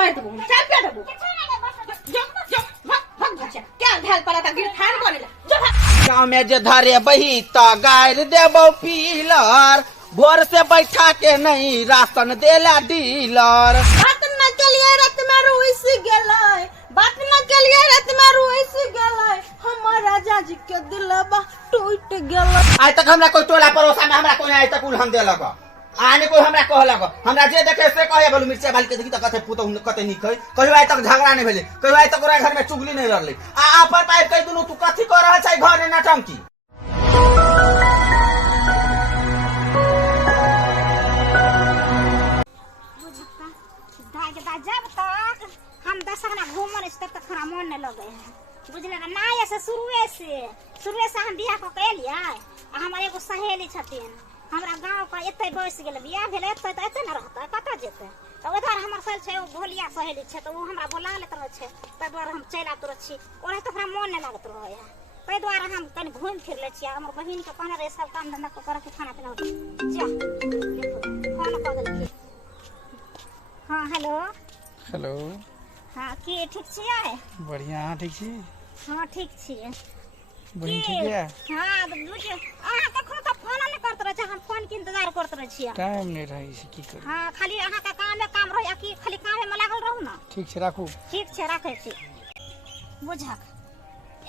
मार देबो चाप पे देबो क्या ढाल पड़ा था गिर थान बनेला गाँव में जे धरे बही तो गायर देबो पीलर भोर से बैठा के नहीं राशन देला डीलर बात न चलिए रात में रुइस गेलै बात न चलिए रात में रुइस गेलै हमर राजा जी के दिलबा टूट गेलै आज तक हमरा कोई टोला पड़ोसा में हमरा कोई आज तक उल्हन देलक आने कोई हमरा कहलक हमरा जे देखे से कहे बोलू मिर्चा बाल के देखी त कथे पुतो कते निक है कहियो आज तक झगड़ा नहीं भेले कहियो आज तक ओरा घर में चुगली नहीं रहले आ पर पाइप कह दुनु तू कथि कर रहल छै घर में नटंकी जब तक हम दशहरा घूमने तब तक थोड़ा मन नहीं लगे है बुझल ना ना ऐसे शुरुए से हम बियाह को के लिया हमारे एगो सहेली छथिन हमरा गांव का एते बैस गेल बियाह भेल एते त एते न रहता कत जेते त उधर हमर सल छै भोलिया सहेली छै त वो हमरा बोला लेत रह छै त द्वारा हम चला तुर छी ओरे त हमरा मन नहीं लागत रह है तै द्वारा हम कनी घूम फिर ले छी हमर बहिन के कहने रे सब काम धंधा कर के खाना पीना जा फोन कर देलकी हां हेलो हेलो हाँ की ठीक छियै बढ़िया ठीक छी हाँ ठीक छियै बहिन ठीक है हाँ बुझियो अहाँ कखनो त फोन नहीं करत रह हम फोन के इंतजार करत रह छियै टाइम नहीं रही से की कर हाँ खाली अहाँ का काम रह कि खाली काम में लागल रहू ना ठीक छै राखू ठीक छै राखै छी बुझक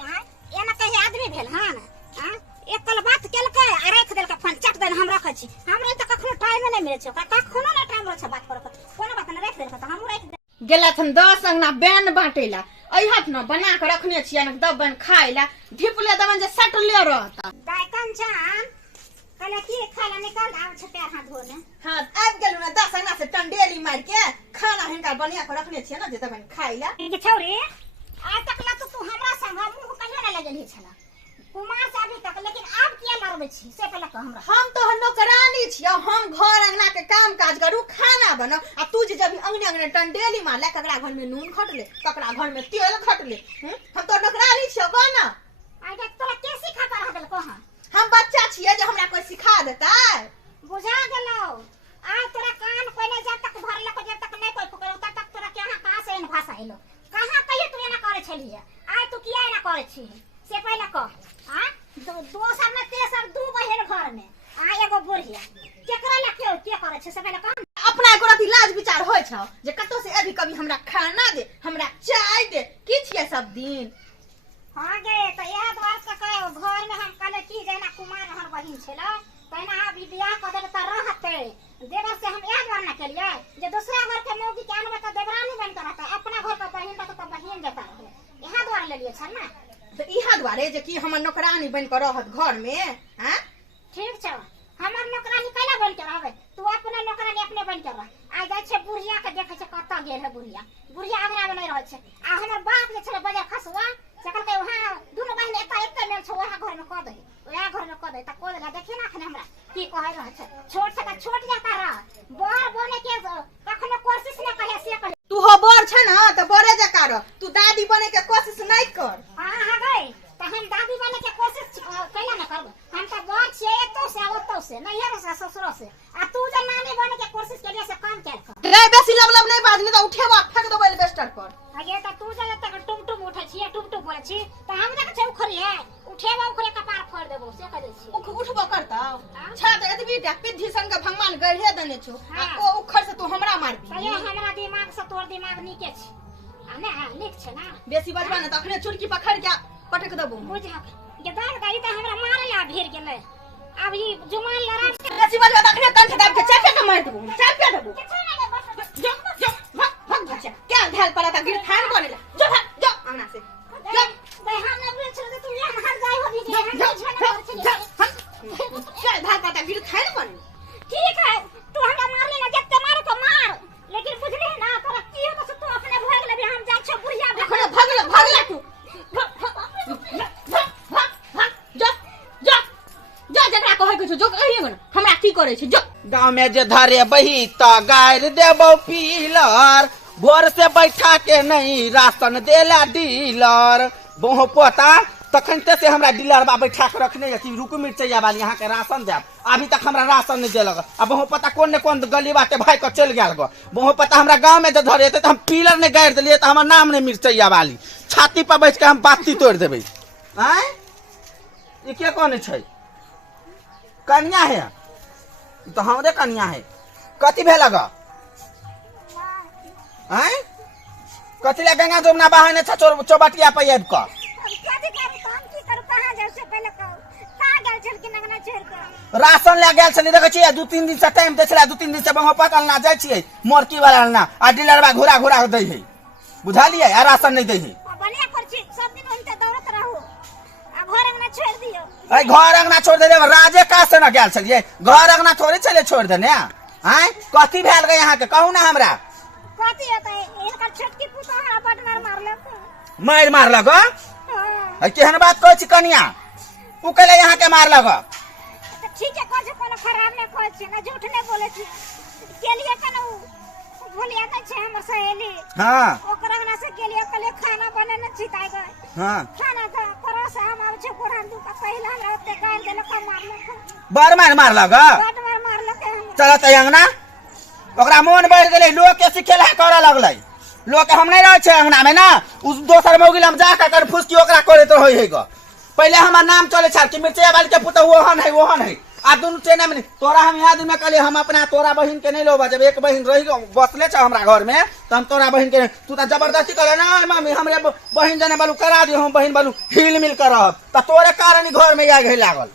यहाँ एना कहे आदमी भेल हां हां एक कल बात केलकै आ राख देलकै फोन चट देन हम रखै छी हमरा त कखनो टाइम नहीं मिलै छै कखनो ना टाइम रह छै बात करब कोनो बात नहीं राख देलकै त हम राख गेला थन 10 अंगना बैन बाटेला अइहत न बना के रखने छियै न दबन खाइला ढिपले दबन जे सटले रहता दाय कंचन कले की खाला निकाल आव छ पैर हाथ धोने हां आब गेलु न 10 अंगना से टंडेली मार के खाना हिनका बनिया के रखने छियै न जे दबन खाइला के छौरी आज तक ला तू हमरा संग मुंह कहियो न लगल छला कुमार से अभी तक लेकिन अब किया लड़बै छी से पहले कह हमरा हम तो नौकरानी छियै हम घर अंगना के काम काज करू खाना बनाऊ आ तू जे जब अंगने टंडेली मारले ककरा घर में नून खटले ककरा घर में तेल खटले हम तो नौकरानी छियै कह ना आई देख तोरा के सिखा कर रहल कह हम बच्चा छियै जे हमरा कोई सिखा देतै बुझा गेलौ आज तोरा कान पहले जब तक भरल को जब तक नहीं कोई पकड़ौ तब तक तोरा केना कहां से इन भाषा एलो कहां कहियो तू एना करे छलिए आज तू किया एना करे छी से पहले कह हां दोसर में तेसर दू बहिन घर में आ एगो बुढ़िया केकरा ला के करे छै से पहले कह अपना को रति लाज विचार होय छ जे कतो से अभी कभी हमरा खाना दे हमरा चाय दे की छियै सब दिन हां गे त यह द्वार से कहे घर में हम कले की जेना कुमार हर बहिन छला तैना अभी बियाह क देले त रहते देवर से हम यह द्वार न केलिए जे दूसरा घर के मौगी के अनबे त देवरानी बन के रहता अपना घर का बहिन त बहिन जता रहे यह द्वार ले लिए छ ना तो इहा द्वारे जे कि हमर नौकरानी बन के रहत घर में हैं ठीक छ हमर नौकरानी कैला बन के रहबे तू अपना नौकरानी अपने बन के रह आ जाय छै बुढ़िया के देखे छै कत गेल है बुढ़िया आगरा में नहीं रह छै आ हमर बाप जे छले बजार खसुआ से कहलकै वहां दुनु बहिन एता मेल छ वहां घर में क दे वहां घर में क दे त को देला देखी ना अखन हमरा की कहे रह छै छोट से छोट जाता रह बर बने के कखनो कोशिश न करे से कहे तू हो बर छ ना त बरे जका रह तू दादी बने के कोशिश नहीं कर हां गई त हम दादी बने के कोशिश कैला न करब हम त बर छियै एतो से ओतो से नैहर से ससुर से आ तू जे नानी बने के कोशिश केलिए से काम कैल कर रे बेसी लब नहीं बाज नहीं त उठेबा फेंक देबो एल्वेस्टर पर आगे त तू जे तक टुम उठै छियै टुम बोलै छी त हम देख छै उखरी है उठेबा उखरे कपार फोड़ देबो से कह दै छी उठबो करता छत एतबी पिद्धि संग भगवान गढ़े देने छु आ ओ उखर से तू हमरा मारबी सही हमरा दिमाग से तोर दिमाग नीके छै आ ने नीक छै ना बेसी बजबा न त अखने चुरकी पकड़ के पटक देबो बुझा के दान गाड़ी त हमरा मारेला भिड़ गेलै अब ई जुमान लड़ा बेसी बजबा त अखने तंठ दाब के चापे के मार देबो चापे देबो भग क्या ढाल पड़ा था गिर थान बनेला जो आना से बे हम न बोल छले तू यहाँ हट जाई होबी जे हम छने कर छले क्या ढाल पड़ा था गिर थान बने ठीक है तू हमरा मार लेना जत्ते मारे को मार लेकिन बुझली ना तोरा की हो तो तू अपने भोग लेबे हम जाय छ बुढ़िया भगला तू जो जकरा कहै के जो कहिए न हमरा की करे छै जो गाँव में जे धरे बही तो गायर देबो पीलर भोर से बैठा के नहीं राशन देला डीलर बहु पोता तखनते से हमरा डीलर बा बैठा के रखने है कि रुकू मिर्चैया वाली यहाँ के राशन जाब। अभी तक हमरा राशन नहीं देलक। अब बहु पता कौन ने कौन गली बाटे भाई को चल गया गो। बहु पता हमरा गांव में जो धरे तो हम पिलर ने गाड़ दिलिए तो हमार नाम नहीं मिर्चैया वाली। छाती पर बैठ के हम बाती तोड़ देबे। आय ये के कौन छै? कन्या है तो हमरे कन्या है। कथी भेल ग? आय कथी ले गंगा जमुना बहाने छ चौबटिया पे आब क राशन ले गेल छली देखे छियै 2-3 दिन से टाइम दे छला। 2-3 दिन से बहु पकल ना जाय छियै मोरकी वाला ना आ डीलरबा घुरा घुरा दै है बुझालियै आ राशन नहीं दै है। बढ़िया कर छी सब दिन होइते दौड़त रहू आ घर अंगना छोड़ दियो। ए घर अंगना छोड़ दे राजे का से ना गेल छलियै घर अंगना थोड़ी चले छोड़ देने। आय कथी भेल गए यहाँ के कहू ना हमरा? कथी होतै इनकर छोटकी पुतौ हमरा बड मारलक। मार लगो है केहन बात कहै छी कन्या? उ कहले यहाँ के मार लगो तो ठीक है कोन कोनो खराब नहीं कहै छी ना झूठ नहीं बोले छी के लिए कनो भूलिया त छै हमर सहेली। हां ओकरा अंगना से के लिए कले खाना बने न छिताई गए। हां खाना त करो से हम आब छै पुरान दु का पहले हमरा ओते गाल देलक मारलक। बार मार लगो बड मारलक हम। चल त अंगना ओकरा मन बढ़ गेलै लोग के सिखेला करे लगलै। लोग के हम नहीं रह छै अंगना में ना उस दोसर मौगिल हम जा कर फुसकी ओकरा करे तो होई है ग। पहले हमार नाम चले छार कि मिर्चैया वाली के पुतो ओहन है आ दुनु ट्रेन में तोरा हम याद में कहले हम अपना तोरा बहिन के नहीं लोबा। जब एक बहिन रही बसले छ हमरा घर में तो हम तोरा बहिन के तू त जबरदस्ती करे ना मम्मी हमरे बहिन जने बालू करा दियो हम बहिन बालू हिल मिल कर त तोरे कारण ही घर में आ गई लागल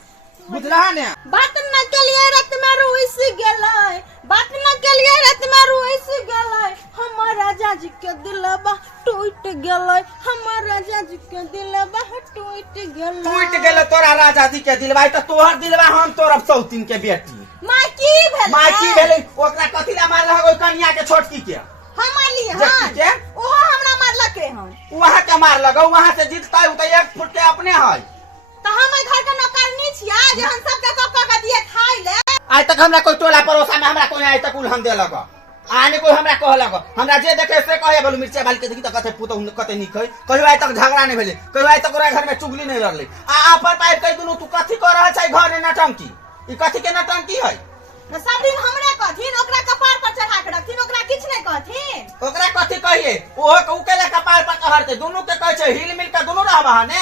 बुझला ने। बात न कलिए रात में रुइस गेलै बात न कलिए रात में रुइस गेलै हमर राजा जी के दिलबा टूट गेलै हमर राजा जी के दिलबा टूट गेलै तोरा राजा जी के दिलबा त तोहर दिलबा हम तोरब सौतीन के बेटी माय की भेलै ओकरा कथी ला मार रहै कन्या के छोटकी के हम मारली हां ओहो हमरा मारलक रे हम वहां के मार लगो वहां से जीतता त 1 फुट के अपने है त हम घर के नौकरनी छिया जे हम सब के कप के दिए खाइ ले। आज तक हमरा कोई टोला पड़ोसा में हमरा कोई आज तक उल हम देलक आने कोई हमरा कहलक हमरा जे देखे से कहे बोलू मिर्चा बाल के देखी त कते पुतो कते निक है कहियो आज तक झगड़ा नहीं भेले कहियो आज तक ओरा घर में चुगली नहीं रहले आ पर पाइप कहि दुनु तू कथी कर रहल छै घर में नटंकी ई कथी के नटंकी है? न सब दिन हमरे कहथिन ओकरा कपार पर चढ़ा के रखथिन ओकरा किछ नहीं कहथिन ओकरा कथी कहिए ओहो उ केला कपार पर चढ़ते दुनु के कहै छै हिल मिल के दुनु रहबा ने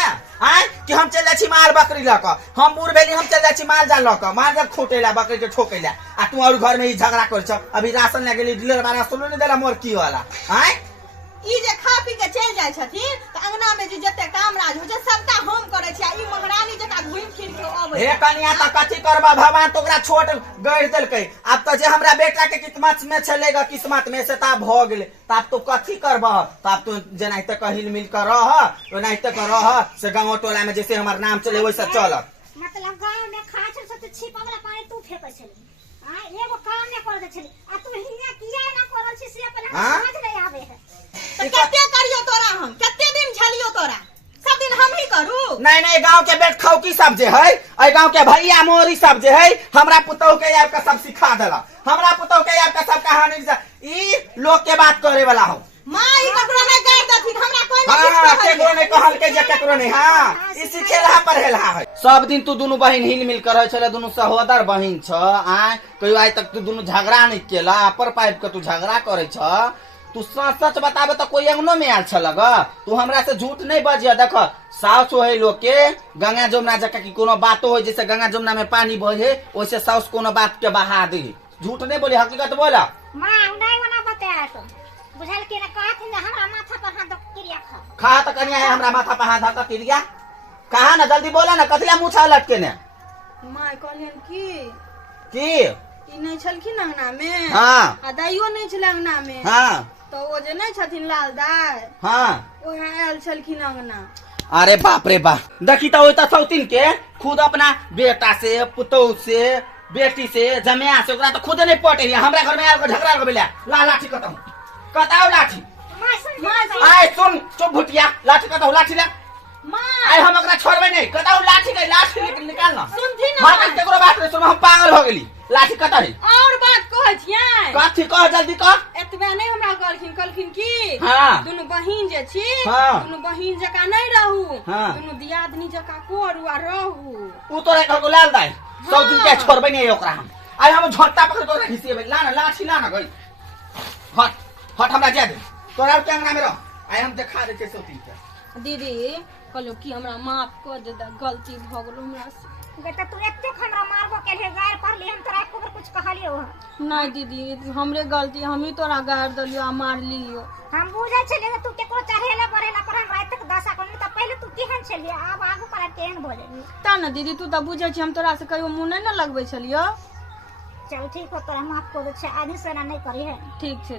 आय कि हम चल जाय छी माल बकरी लक हम बूढ़ भेली हम चल जाय छी माल जाल लक माल जब खोटेला बकरी के ठोकेला आ तू और घर में ही झगड़ा कर छ। अभी राशन ले गेली डीलर बारा सुनो नहीं देला मोर की वाला आय ई जे खा पी के चल जाय छथिन त अंगना में जे जते काम राज हो छै सबटा हम करे छी आ ई महारानी जका घुम फिर के आबै हे कन्या त कथी करबा भगवान तो ओकरा छोट गड़ देलकै। अब त जे हमरा बेटा के किस्मत में चलेगा किस्मत में से ता भ गेले तब तो कथी करबा तब तो जेनाइ त कहिल मिल कर रह ओनाइ त कर रह से गांव टोला में जैसे हमर नाम चले वैसे चल। मतलब गांव में खाच से छिपा वाला पानी तू फेंकै छली हां एगो काम नहीं कर दे छली आ तू हिया किया ना करल छी से अपन समझ नहीं आवे है त कते करियो तोरा हम कते दिन झलियो तोरा सब दिन हम ही करू नहीं गांव के बेट खौकी सब जे है ए गांव के भैया मोरी सब जे है हमरा पुतौ के यार का सब सिखा देला हमरा पुतौ के यार का सब कहानी ई लोग के बात करे वाला हो माई ककरो नहीं कर दथिन हमरा कोई नहीं केकरो नहीं कहल के जे केकरो नहीं हां ई सिखेला पर हेला है। सब दिन तू दोनों बहिन हिल मिल कर छले दोनों सहोदर बहिन छ आ कहियो आज तक तू दोनों झगड़ा नहीं केला अपर पाइप के तू झगड़ा करे छ तू सच सच बताबे तो कोई अंगनो में आल छलग तू हमरा से झूठ नहीं बजिया। देख साउस है लोग के गंगा जमुना जका की कोनो बातो हो जैसे गंगा जमुना में पानी बहे वैसे साउस कोनो बात के बहा दे झूठ नहीं बोली हकीकत बोला मां नहीं मना बताया तो बुझल के ना कहत है हमरा माथा पर हाथ क्रिया खा त कन्या है हमरा माथा पर हाथ धक क्रिया कहा ना जल्दी बोला ना कथला मुछा लटके ने माय कहलियन की ई नहीं छलखिन अंगना में हां आ दाइयो नहीं छल अंगना में हां तो वो जे नहीं छथिन लाल दाई हां ओहे आयल छलखिन अंगना। अरे बाप रे बाप देखी तो ओता सौतीन के खुद अपना बेटा से पुतौ से बेटी से जमिया से ओकरा तो खुद नहीं पटे हमरा घर में आल झगड़ा कर बेला ला लाठी कताओ लाठी आय सुन चुप भुटिया लाठी कताओ लाठी ले आय हम ओकरा छोड़बे नहीं कताओ लाठी के लाठी निकाल ना सुनथि ना हां केकरो बात नहीं सुन हम पागल हो गेली लाठी कता है और बात कहै छियै कथी कह जल्दी कह एतबे नहीं हमरा कहलखिन की हाँ। दुनू बहिन जे छी हाँ। दुनू बहिन जका नहीं रहू हाँ। दुनू दियादनी जका करू आ रहू उ तोरा घर लाल दाई 100 दिन के छोड़बे नहीं ओकरा हम आई हम झोटा पकड़ तोरा घिसिए ला ना लाठी ला ना गई हट हट हमरा जा दे तोरा के अंगना में रह आई हम देखा दे के सोती के दीदी कहलो कि हमरा माफ कर दे दा गलती भ गेलो हमरा से बेटा तू एते हमरा मारबो केले गायर पड़ली हम तोरा एको बार कुछ कहलियो नहीं दीदी हमरे गलती हम ही तोरा गार दलियो आ मार लियो हम बुझै छलिए तू केकरो चढ़ेला बढ़ेला पर हम रात तक दशा करनी त पहले तू केहन छलिए अब आगू पर केहन भ जाई ता ना दीदी तू त बुझै छी हम तोरा से कहियो मुंह नहीं ना लगबै छलियो चल ठीक हो तोरा माफ कर दे छै आदमी से ना नहीं करी है ठीक छै।